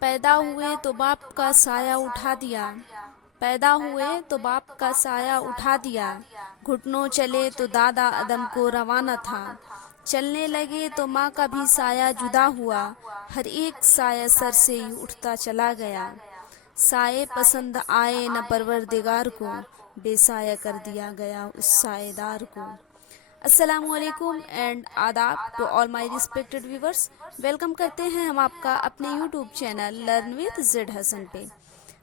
پیدا ہوئے تو باپ کا سایہ اٹھا دیا، پیدا ہوئے تو باپ کا سایہ اٹھا دیا، گھٹنوں چلے تو دادا عدم کو روانہ تھا، چلنے لگے تو ماں کا بھی سایہ جدا ہوا، ہر ایک سایہ سر سے ہی اٹھتا چلا گیا، سائے پسند آئے نہ پروردگار کو، بے سایہ کر دیا گیا اس سایہ دار کو۔ السلام علیکم اینڈ آداب to all my respected viewers, welcome کرتے ہیں ہم آپ کا اپنے YouTube channel learn with Z Hasan پہ۔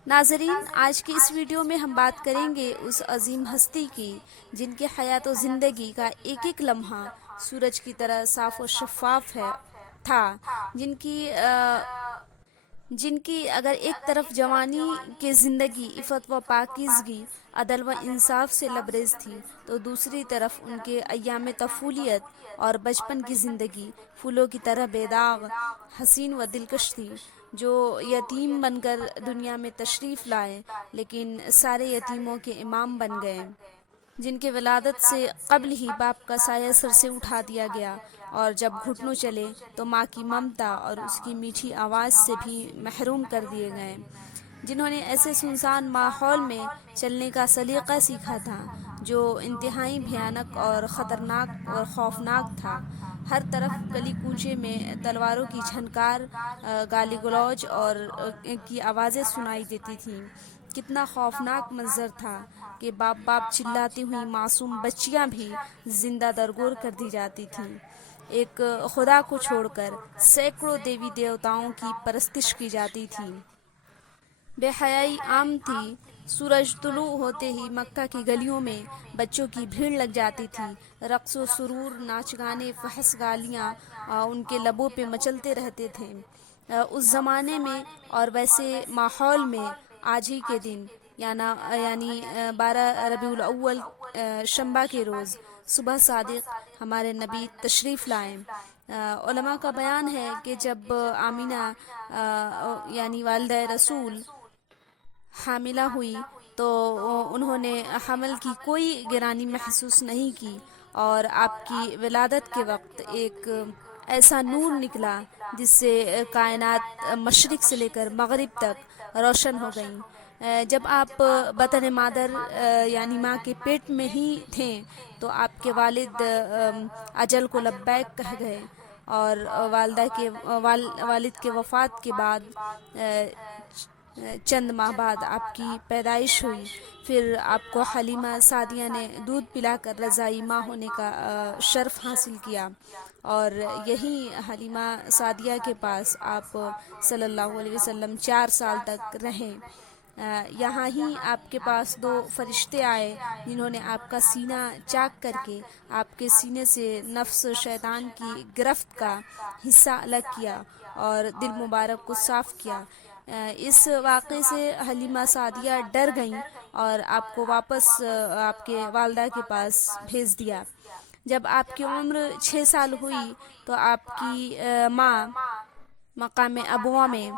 ناظرین، آج کی اس ویڈیو میں ہم بات کریں گے اس عظیم ہستی کی جن کے حیات و زندگی کا ایک ایک لمحہ سورج کی طرح صاف و شفاف تھا، جن کی اگر ایک طرف جوانی کی زندگی عفت و پاکیزگی، عدل و انصاف سے لبریز تھی، تو دوسری طرف ان کے ایام طفولیت اور بچپن کی زندگی پھولوں کی طرح بے داغ، حسین و دلکش تھی، جو یتیم بن کر دنیا میں تشریف لائے لیکن سارے یتیموں کے امام بن گئے، جن کے ولادت سے قبل ہی باپ کا سایہ سر سے اٹھا دیا گیا، اور جب گھٹنوں چلے تو ماں کی ممتا اور اس کی میٹھی آواز سے بھی محروم کر دیے گئے، جنہوں نے ایسے سنسان ماحول میں چلنے کا سلیقہ سیکھا تھا جو انتہائی بھیانک اور خطرناک اور خوفناک تھا۔ ہر طرف گلی کوچے میں تلواروں کی جھنکار، گالی گلوچ اور کی آوازیں سنائی دیتی تھیں۔ کتنا خوفناک منظر تھا کہ باپ باپ چلاتی ہوئی معصوم بچیاں بھی زندہ درگور کر دی جاتی تھیں، ایک خدا کو چھوڑ کر سینکڑوں دیوی دیوتاؤں کی پرستش کی جاتی تھی، بے حیائی عام تھی، سورج طلوع ہوتے ہی مکہ کی گلیوں میں بچوں کی بھیڑ لگ جاتی تھی، رقص و سرور، ناچ گانے، فحش گالیاں ان کے لبوں پہ مچلتے رہتے تھے۔ اس زمانے میں اور ویسے ماحول میں آج ہی کے دن یعنی 12 ربیع الاول شنبہ کے روز صبح صادق ہمارے نبی تشریف لائے۔ علماء کا بیان ہے کہ جب آمینہ یعنی والدہ رسول حاملہ ہوئی تو انہوں نے حمل کی کوئی گرانی محسوس نہیں کی، اور آپ کی ولادت کے وقت ایک ایسا نور نکلا جس سے کائنات مشرق سے لے کر مغرب تک روشن ہو گئیں۔ جب آپ بطن مادر یعنی ماں کے پیٹ میں ہی تھے تو آپ کے والد اجل کو لبیک کہہ گئے، اور والد کے وفات کے بعد چند ماہ بعد آپ کی پیدائش ہوئی۔ پھر آپ کو حلیمہ سعدیہ نے دودھ پلا کر رضاعی ماں ہونے کا شرف حاصل کیا، اور یہی حلیمہ سعدیہ کے پاس آپ صلی اللہ علیہ وسلم 4 سال تک رہیں۔ یہاں ہی آپ کے پاس 2 فرشتے آئے جنہوں نے آپ کا سینہ چاک کر کے آپ کے سینے سے نفس شیطان کی گرفت کا حصہ الگ کیا اور دل مبارک کو صاف کیا۔ اس واقعے سے حلیمہ سعدیہ ڈر گئیں اور آپ کو واپس آپ کے والدہ کے پاس بھیج دیا۔ جب آپ کی عمر 6 سال ہوئی تو آپ کی ماں مقام ابوا میں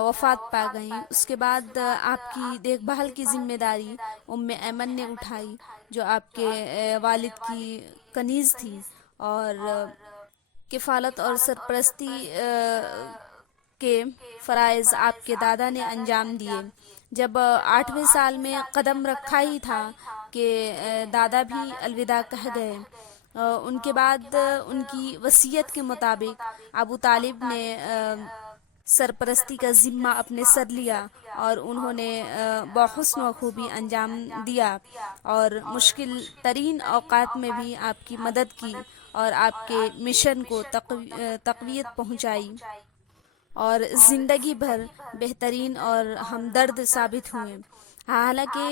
وفات پا گئیں۔ اس کے بعد آپ کی دیکھ بھال کی ذمہ داری ام ایمن نے اٹھائی، جو آپ کے والد کی کنیز تھی، اور کفالت اور سرپرستی کے فرائض آپ کے دادا نے انجام دیے۔ جب 8ویں سال میں قدم رکھا ہی تھا کہ دادا بھی الوداع کہہ گئے۔ ان کے بعد ان کی وصیت کے مطابق ابو طالب نے سرپرستی کا ذمہ اپنے سر لیا، اور انہوں نے بحسن و خوبی انجام دیا، اور مشکل ترین اوقات میں بھی آپ کی مدد کی اور آپ کے مشن کو تقویت پہنچائی، اور زندگی بھر بہترین اور ہمدرد ثابت ہوئے۔ حالانکہ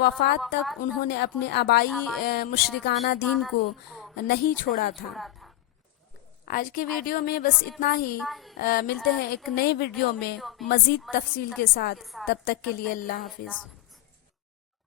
وفات تک انہوں نے اپنے آبائی مشرکانہ دین کو نہیں چھوڑا تھا۔ آج کی ویڈیو میں بس اتنا ہی، ملتے ہیں ایک نئے ویڈیو میں مزید تفصیل کے ساتھ، تب تک کے لیے اللہ حافظ۔